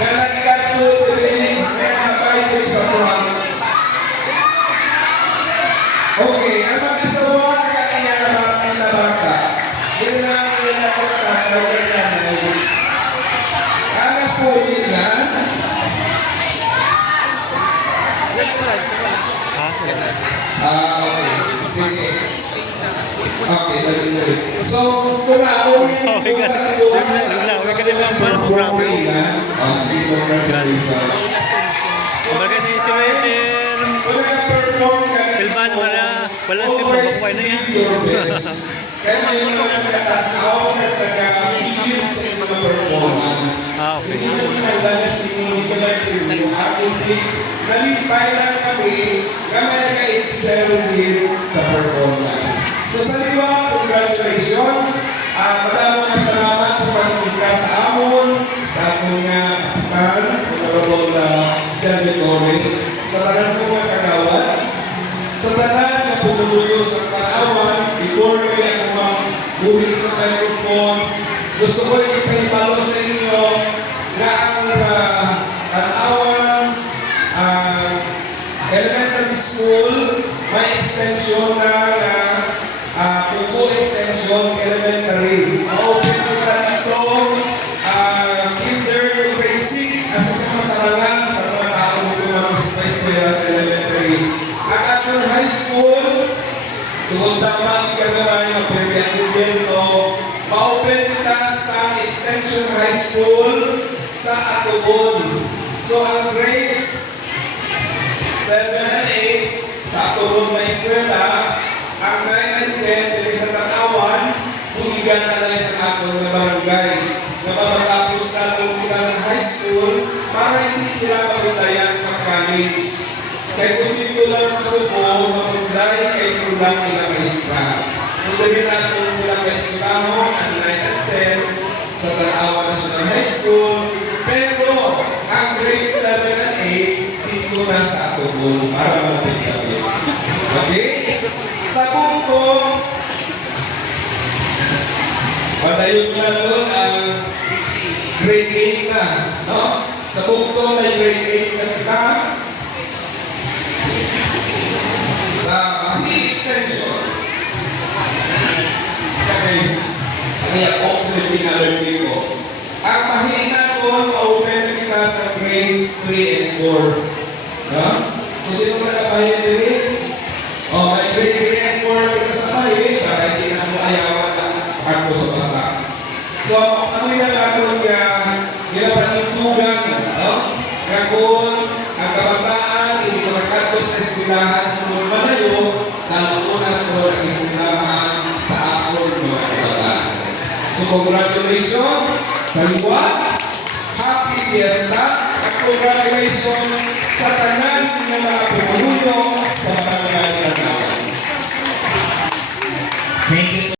na nagkatuloy na nabay sa front. Okay, ang mag-asawa na kanya na bata. Yun lang yun ako tatawag na nanay. Anak po nila. Okay. Sige. Okay, dali. So, kung nauwi yung Okay ka din lang ba ng programa? sige, congratulations. Kumbaga si Silvano wala si mabubuhay na yan. Kaya may mga nakatao na taga-igil sa mga performance. Okay. Hindi naman nalalas ni Nicolai Rivero. Kundi nalipay lang kami kami nag-87 din sa performance. So sa liwa, congratulations. Madaming salamat sa pagpunta sa amon, sa akong kapitan, Honorable Jeremy Torres, sa tanan ko mga kagawad, sa tanan na pumuluyo sa Tanawan, before kayo buhin sa microphone, gusto ko ipahibalo sa inyo na ang Tanawan Elementary School may extension na Puko Extension Elementary. Open nila dito kinder to grade 6 as sa masarangan sa mga taong tumapos sa eskwela sa elementary. Ang ating high school, tungkol dapat ikagawin ng pwede ang gobyerno, ma-open kita sa Extension High School sa Atubon. So ang grades 7 and 8 sa Atubon na eskwela, ang 9 and 10 dito sa Tanawan, tugigan na lang sa atong na barangay. Na mamatapos natin sila sa high school para hindi sila maputayan mag-college. Kaya kung dito lang sa grupo, maputay kay kulang ilang isla. So, dito natin sila kay Silamo ang 9 and 10 sa Tanawan National High School. Pero, ang grade 7 and 8, dito na sa Atubon para maputay. Okay? Sa punto, patayon na doon ang grade 8 na. No? Sa punto, may grade 8 na kita. Sa Mahi Extension. Kaya open pinalagay ko. Ang Mahi na doon, open kita sa grades 3 and 4. No? So, sino na kapahin din? May grade 3 and 4 kita sa Mahi, para hindi na mo ayawan na ako sa basa. So, ano yung nalagod ka, ginapanitugan, no? Kakun, ang kabataan, hindi makakatos sa eskwelahan ng malayo, nalunan ko ang eskwelahan sa akong mga kabataan. So, congratulations sa liwa, happy fiesta, at congratulations sa tanan ng mga pumuluyo sa barangay na naman. Thank you so